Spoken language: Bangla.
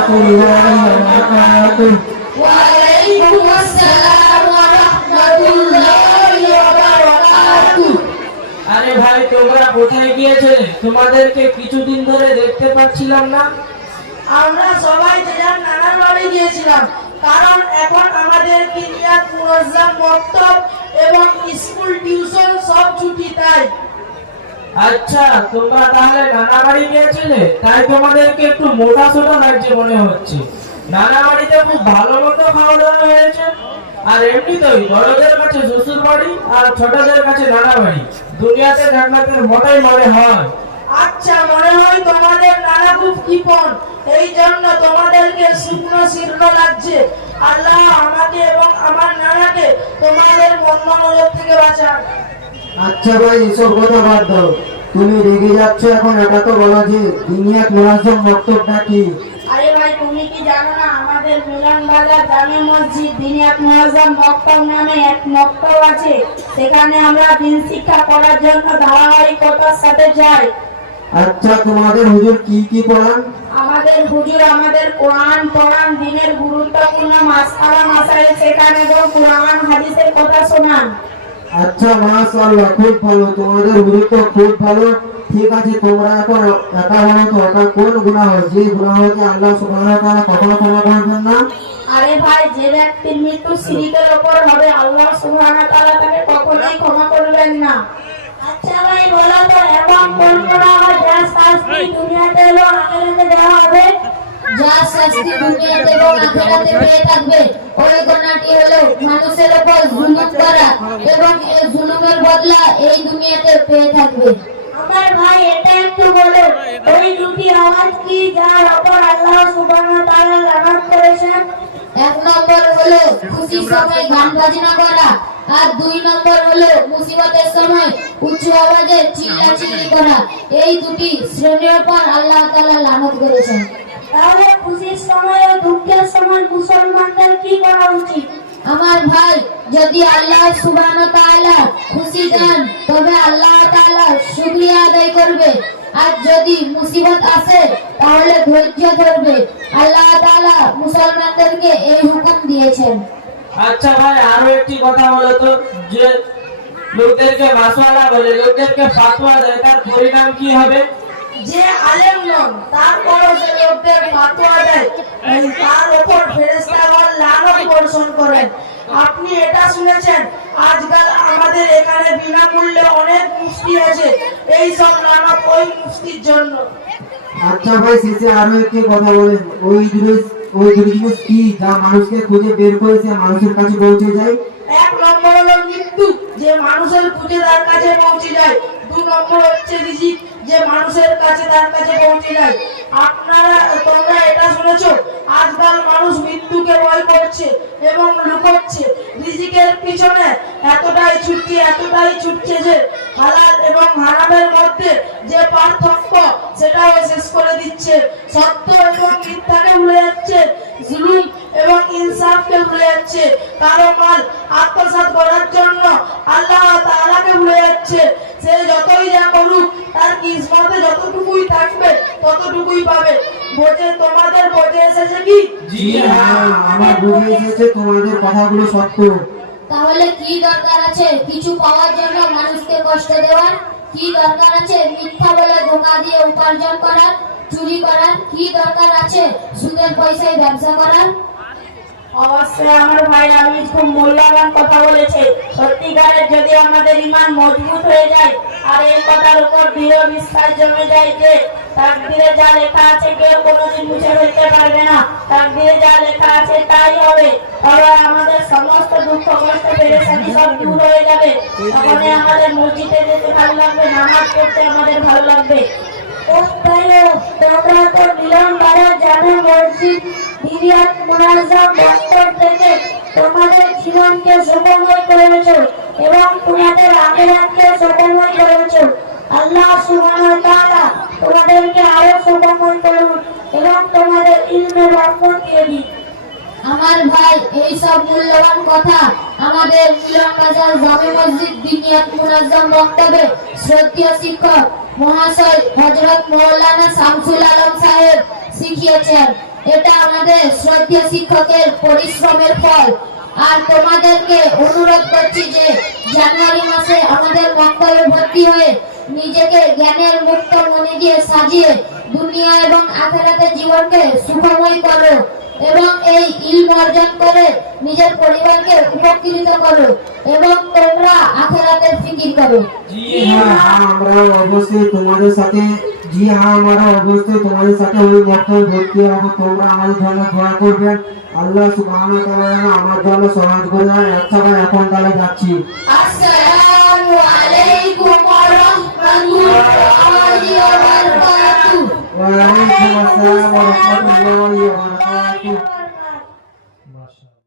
الله وبركاته وعليكم السلام ورحمة الله وبركاته আরে ভাই তোমরা কোথায় গিয়েছিলে তোমাদেরকে কিছুদিন ধরে দেখতে পাচ্ছিলাম না আমরা সবাই যে যার নানার বাড়ি গিয়েছিলাম কারণ এখন আমাদের কিনিয়াত মুনাজ্জাম মক্তব এবং স্কুল টিউশন সব ছুটি তাই আচ্ছা তোমরা তাহলে নানা বাড়ি গিয়েছিলে? তাই তোমাদেরকে একটু মোটা সোটা লাগছে মনে হচ্ছে। নানা বাড়িতে খুব ভালো মতো খাওয়া দাওয়া হয়েছে। আর এমনিতেই বড়দের কাছে শ্বশুর বাড়ি আর ছোটদের কাছে নানা বাড়ি। দুনিয়াতে জান্নাতের মতোই মনে হয়। আচ্ছা মনে হয় তোমাদের নানা খুব কৃপণ। এই জন্য তোমাদেরকে শুকনো শীর্ণ লাগছে। আল্লাহ আমাকে এবং আমার নানাকে তোমাদের মন্দ নজর থেকে বাঁচান। আচ্ছা ভাই এসব কথা বাদ দাও। তুমি রেগে যাচ্ছ এখন এটা তো বলো যে দিনিয়াত মুনাজ্জম বক্তব্যটা কি আরে ভাই তুমি কি জানো না আমাদের মিলন বাজার জামে মসজিদ দিনিয়াত মক্তব নামে এক মক্তব আছে। সেখানে আমরা দিন শিক্ষা করার জন্য ধারাবাহিকতার সাথে যাই। আচ্ছা তোমাদের হুজুর কি কি পড়ান? আমাদের হুজুর আমাদের কোরআন পড়ান দিনের গুরুত্বপূর্ণ মাসআলা মাসাইল শেখান এবং কোরআন হাদিসের কথা শোনান। আচ্ছা মাশাআল্লাহ খুব ভালো। তোমাদের হুজুর তো খুব ভালো। ঠিক আছে তোমরা এখন একা বলো তো ওটা কোন গুনাহ? যে গুনাহকে আল্লাহ সুবহানাহু ওয়া তাআলা কখনো ক্ষমা করবেন না। আরে ভাই যে ব্যক্তির মৃত্যু শিরিকের ওপর হবে আল্লাহ সুবহানাহু ওয়া তাআলা তাকে কখনোই ক্ষমা করবেন না। আচ্ছা ভাই বলো তো এমন কোন গুনাহ যা শাস্তি দুনিয়াতে আখিরাতে দেওয়া হবে? যা শাস্তি দুনিয়াতে এবং আখিরাতে পেয়ে থাকবে। ওই গুনাহটি হলো মানুষের উপর জুলুম করা এবং এই জুলুমের বদলা এই দুনিয়াতে পেয়ে থাকবে। আমার ভাই এটা একটু বলো ওই দুটি আওয়াজ কি যার ওপর আল্লাহ সুবহানাহু ওয়া তাআলা লানত করেছেন? এক নম্বর হলো খুশির সময় গান বাজনা করা আর দুই নম্বর হলো মুসিবতের সময় উচ্চ আওয়াজে চিল্লাচিল্লি করা। এই দুটি শ্রেণির উপর আল্লাহ তাআলা লানত করেছেন। তাহলে খুশির সময় ও দুঃখের সময় মুসলমানদের কি করা উচিত? আমার ভাই যদি আল্লাহ সুবহানাহু ওয়া তাআলা খুশি দেন তবে আল্লাহ তাআলা শুকরিয়া আদায় করবে। আর যদি মুসিবত আসে তাহলে ধৈর্য ধরবে। আল্লাহ তাআলা মুসলমানদেরকে এই হুকুম দিয়েছেন। আচ্ছা ভাই আরও একটি কথা বলো তো। যে লোকদেরকে মাসওয়ালা বলে লোকদেরকে ফাতোয়া দেয় তার পরিণাম কি হবে? যে আলেম নন তারপরও সে লোকদের ফাতোয়া দেয় এই তার উপর ফেরেশতাগণ লানত বর্ষণ করেন। আপনি এটা শুনেছেন? আজকাল আমাদের এখানে বিনামূল্যে অনেক মুফতি আছে। এই সব লানত ওই মুফতির জন্য। আচ্ছা ভাই শেষে আরও একটি কথা বলেন। ওই জিনিস ওই জিনিস কি যা মানুষকে খুঁজে বের করেছে মানুষের কাছে পৌঁছে যায়। এক নম্বর হলো মৃত্যু যে মানুষের খুঁজে তার কাছে পৌঁছে যায়। দু নম্বর হচ্ছে রিজিক যে মানুষের কাছে তার কাছে পৌঁছে যায়। আপনারা তোমরা এটা শুনেছো? করছে এবং লুকোচ্ছে। রিজিকের পিছনে এতটাই ছুটছে এতটাই ছুটছে যে হালাল এবং হারামের মধ্যে যে পার্থক্য, সেটাও শেষ করে দিচ্ছে। সত্য এবং মিথ্যাকে ভুলে যাচ্ছে, জুলুম এবং ইনসাফকে ভুলে যাচ্ছে। কারও মাল আত্মসাৎ করার জন্য আল্লাহ তাআলাকে ভুলে যাচ্ছে। সে যতই যা করুক, তার কিসমতে যতটুকুই থাকবে, ততটুকুই পাবে। বোঝে তোমাদের বোঝে এসেছে কি? জি হ্যাঁ আমার বুঝে এসেছে তোমাদের কথাগুলো সত্য। তাহলে কি দরকার আছে? কিছু পাওয়ার জন্য মানুষকে কষ্ট দেওয়ার? কি দরকার আছে মিথ্যা বলে ধোকা দিয়ে উপার্জন করার চুরি করার? কি দরকার আছে সুদের পয়সায় ব্যবসা করার? অবশ্যই আমার ভাই আমি খুব মূল্যবান কথা বলেছে। সত্যিকারের যদি আমাদের ইমান মজবুত হয়ে যায় আর এই কথার উপর দৃঢ় বিশ্বাস জমে যায় যে তাকদিরে যা লেখা আছে কেউ কোনোদিন মুছে ফেলতে পারবে না। তাকদিরে যা লেখা আছে তাই হবে। তবে আমাদের সমস্ত দুঃখ, কষ্ট, পেরেশানি সব দূর হয়ে যাবে। তখন আমাদের মসজিদে যেতে ভালো লাগবে, নামাজ পড়তে আমাদের ভালো লাগবে। জীবনকে সুখময় করেছ এবং তোমাদের আখিরাতকে সুখময় করেছ। আল্লাহ সুবহানাহু তাআলা তোমাদেরকে আরও সুখময় করুন এবং তোমাদের ইলমে বরকত দিয়ে দিন আমার ভাই, এই সব মূল্যবান কথা আমাদের মিলন বাজার জামে মসজিদ দিনিয়াত মুনাজ্জাম বক্তব্যে শ্রদ্ধেয় শিক্ষক মহাশয় হযরত মৌলানা শামসুল আলম সাহেব শিখিয়েছেন। এটা আমাদের শ্রদ্ধেয় শিক্ষকের পরিশ্রমের ফল। আর তোমাদেরকে অনুরোধ করছি যে জানুয়ারি মাসে আমাদের মক্তবে ভর্তি হয়ে নিজেকে জ্ঞানের মুক্ত মনে দিয়ে সাজিয়ে দুনিয়া এবং আখেরাতের জীবনকে সুখময় করো এবং এই ইলম অর্জন করে নিজের পরিবারকে উপকৃত করো এবং তোমরা আখেরাতের ফিকির করো। জি হ্যাঁ আমরা অবশ্যই তোমাদের সাথে জি হ্যাঁ আমরা অবশ্যই তোমাদের সাথে ওই মক্তবে ভর্তি হব। তোমরা আমাদের জন্য দোয়া করবেন আল্লাহ সুবহানাহু ওয়া তাআলা আমার জন্য সহজ করে দেয় আচ্ছা এখন তাহলে যাচ্ছি। আসসালামু রাহমাতুল্লাহি ওয়া বারাকাতুহু ওয়া আলাইকুম